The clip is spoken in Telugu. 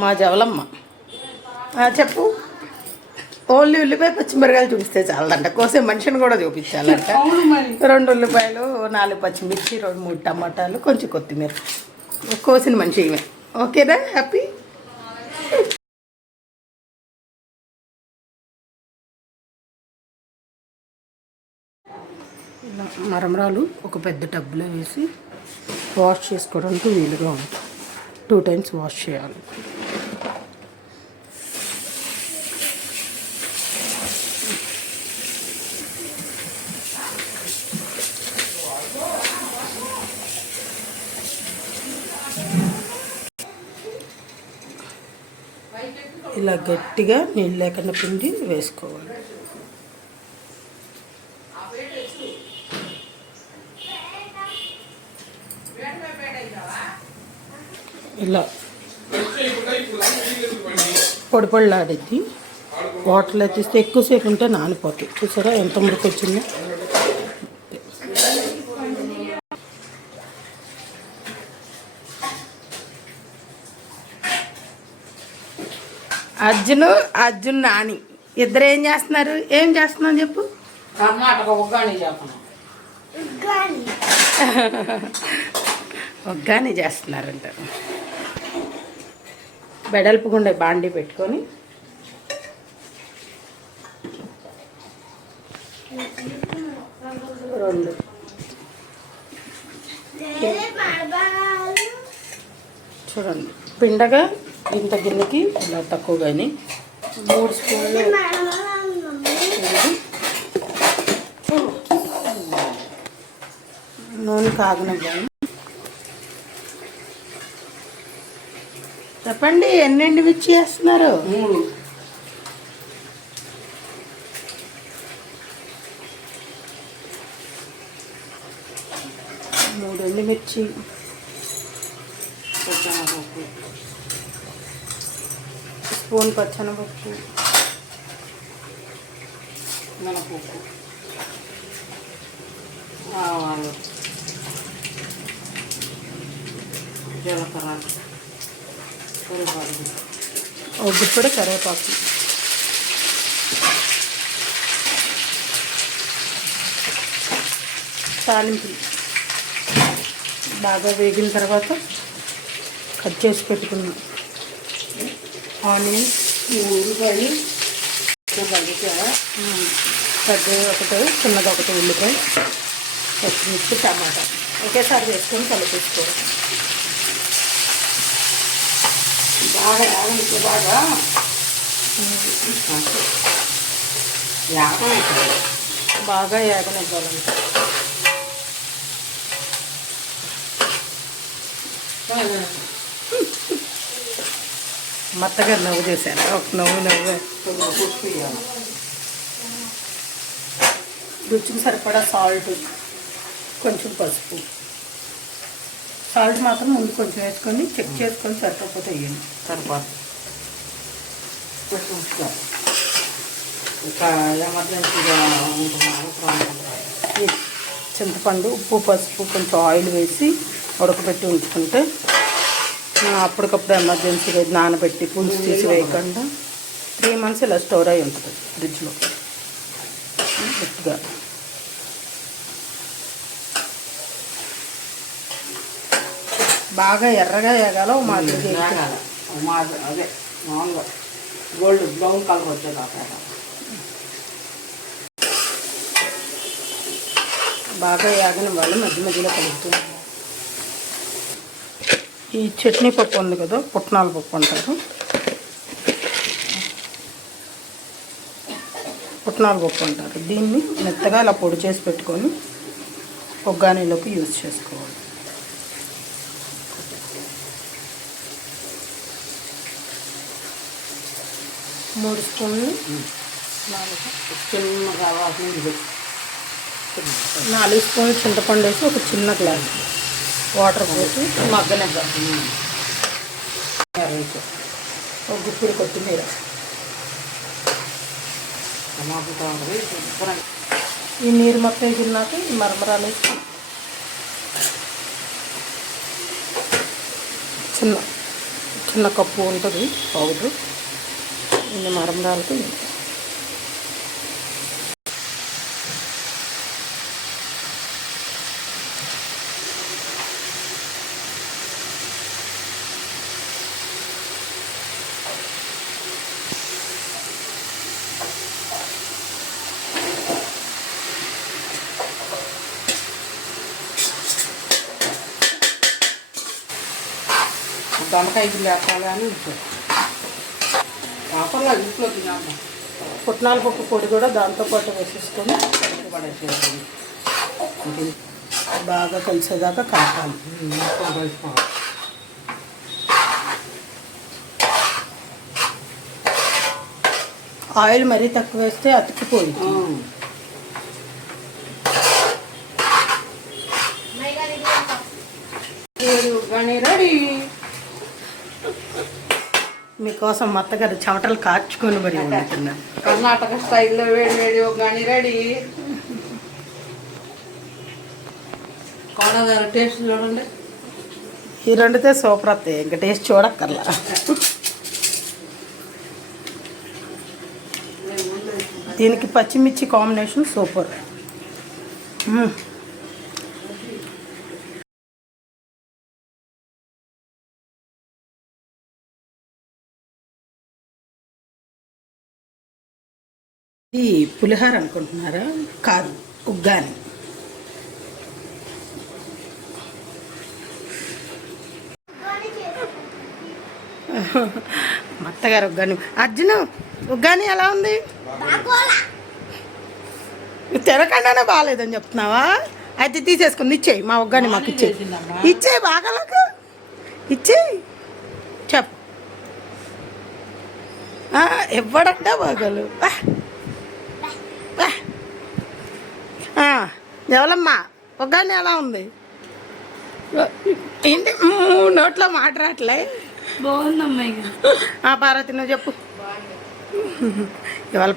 మా జవలమ్మ చెప్పు. ఓన్లీ ఉల్లిపాయ పచ్చిమిరకాయలు చూపిస్తే చాలంట, కోసే మనిషిని కూడా చూపించాలంట. 2 ఉల్లిపాయలు, 4 పచ్చిమిర్చి, 2-3 టమాటాలు, కొంచెం కొత్తిమీర, కోసిన మనిషి ఇవే. ఓకేనా? హ్యాపీ. ఇలా మరమరాలు ఒక పెద్ద టబ్లో వేసి వాష్ చేసుకోవడానికి వీలుగా ఉంది. 2 times వాష్ చేయాలి. ఇలా గట్టిగా నీళ్ళు లేకుండా పిండి వేసుకోవాలి. ఇలా పొడి పొడిలాడిద్ది. వాటర్లో తీస్తే ఎక్కువసేపు ఉంటే నానిపోతాయి. చూసారా ఎంత మురికి వచ్చిందో. అర్జున్ నాని ఇద్దరు ఏం చేస్తున్నారు? ఏం చేస్తున్నావు చెప్పు. కర్ణాటక ఉగ్గాని చేస్తున్నాం. ఉగ్గాని చేస్తున్నారంట. బెడల్పుగుండే బాండీ పెట్టుకొని చూడండి, పిండగా ఇంత గిన్నెకి ఇలా తక్కువగాని 3 స్పూన్లు నూనె కాగనివ్వాలి. చెప్పండి, ఎన్ని మిర్చి వేస్తున్నారు? 3 ఎండుమిర్చి, పచ్చనపప్పు, స్పూన్ పచ్చనపప్పు, మినపప్పు, ఆవాలు, జీలకర్ర, కరివేపాకు, ఒక గుప్పెడు కరివేపాకు, తాలింపులు బాగా వేగిన తర్వాత కట్ చేసి పెట్టుకున్నాం ఆనియన్స్, ఉల్లిపాయలు పెద్ద ఒకటి, చిన్నది ఒకటి ఉల్లిపాయ, పచ్చిమిర్చి, టమాటా ఒకేసారి వేసుకొని కలిపేసుకోవాలి. బాగా బాగా బాగా ఏగనివ్వాలంటే మత్తగా నవ్వు చేశాను. ఒక నవ్వు రుచికి సరిపడా సాల్ట్, కొంచెం పసుపు. సాల్ట్ మాత్రం ముందు కొంచెం వేసుకొని చెక్ చేసుకొని సరిపోతే వేయండి. తర్వాత ఇంకా ఎమర్జెన్సీగా చింతపండు, ఉప్పు, పసుపు, కొంచెం ఆయిల్ వేసి ఉడకబెట్టి ఉంచుకుంటే అప్పటికప్పుడు ఎమర్జెన్సీగా నానబెట్టి పులుసు తీసి వేయకుండా 3 months ఇలా స్టోర్ అయి ఉంటుంది ఫ్రిడ్జ్లో గట్టిగా. బాగా ఎర్రగా వేగాల మాదిరి అదే మామూలుగా గోల్డ్ బ్రౌన్ కలర్ వచ్చేదాకా బాగా వేగని వాళ్ళు మధ్య మధ్యలో కలుపుతుంది. ఈ చట్నీ పప్పు ఉంది కదా, పుట్నాల పప్పు అంటారు. పుట్నాల పప్పు అంటారు దీన్ని. మెత్తగా ఇలా పొడి చేసి పెట్టుకొని ఉగ్గానీలోకి యూజ్ చేసుకోవాలి. మూడు స్పూన్లు, 4 స్పూన్లు చింతపండు వేసి ఒక చిన్న గ్లాస్ వాటర్ పోసి మగ్గనిద్దాం. ఒక గుప్పిడి కొత్తిమీర, ఈ నీరు మొత్తం వేసినాక ఈ మరమరాలు వేసి చిన్న కప్పు ఉంటుంది పౌడర్. ఇన్ని మరమరాలకు దొండకాయకి లేపాలి అని పాపర్లా ఇంట్లో తినాలి. పుట్నాల పప్పు పొడి కూడా దాంతోపాటు వేసేసుకొని పడేసేది బాగా కలిసేదాకా కలపాలి. మొత్తం కలిసిపోవాలి. ఆయిల్ మరీ తక్కువ వేస్తే అతుక్కుపోయింది. కానీ రెడీ. మీకోసం మత్తగారు చెమటలు కార్చుకొని మరి వండుతున్నారు. కర్ణాటక స్టైల్లో వేడి వేడి కానీ రెడీ. కోడగారు టేస్ట్ చూడండి. ఈ రెండితే సూపర్ వస్తాయి, ఇంకా టేస్ట్ చూడక్కర్లా. దీనికి పచ్చిమిర్చి కాంబినేషన్ సూపర్. ఇది పులిహార అనుకుంటున్నారా? కాదు, ఉగ్గాని. మత్తగారు ఉగ్గాని. అర్జును, ఉగ్గాని ఎలా ఉంది? తినకుండానే బాగాలేదని చెప్తున్నావా? అయితే తీసేసుకుంది, ఇచ్చేయి. మా ఉగ్గాని మాకు ఇచ్చేయి. ఇచ్చేయి, బాగాలకు ఇచ్చేయి. చెప్పు. ఇవ్వడంట బాగోలు. ఎవరమ్మా ఉగ్గాని ఎలా ఉంది? ఏంటి నోట్లో మాట రావట్లే? బాగుందమ్మా. పార్వతి నువ్వు చెప్పు. ఇవాళ